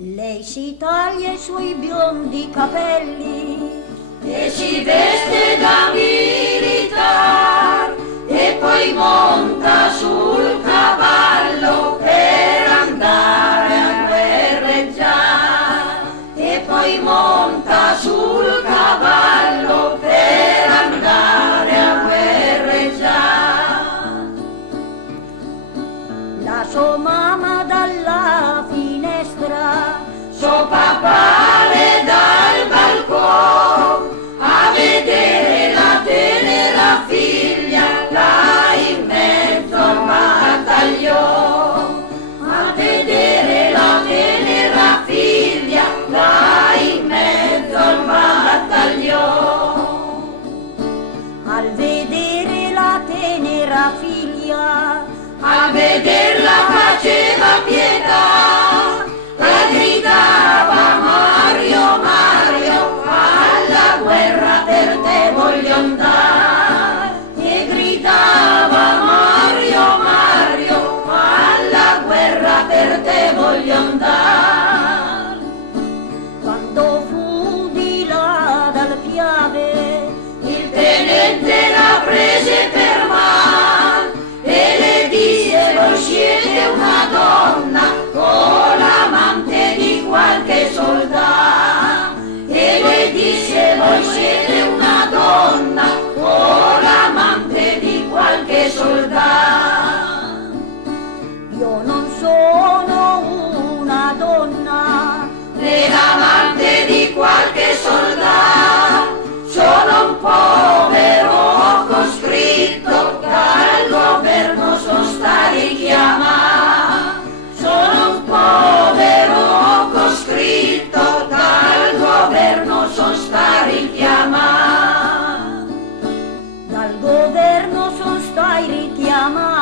Lei si taglia i suoi biondi capelli e si veste da militar e poi monta sul cavallo per andare a guerreggiare, e poi monta sul cavallo per andare a guerreggiare. La sua mamma dalla finestra, suo papà le dal balcone a vedere la tenera figlia là in mezzo al battaglione, a vedere la tenera figlia là in mezzo al battaglione. al vedere la tenera figlia, a vederla faceva pietà e gridava Mario, Mario, alla guerra per te voglio andare, e gridava Mario, Mario, alla guerra per te voglio andare. quando fu di là dal Piave, Il tenente la prese per mano e le disse: voi siete una donna o l'amante di qualche soldato, e le disse: voi siete una donna o l'amante di qualche soldato. io non sono una donna, né l'amante di qualche soldato, sono un povero costretto dal governo, sono sta richiamato, sono un povero costretto dal governo, sono sta richiamato. dal governo son stai richiamati.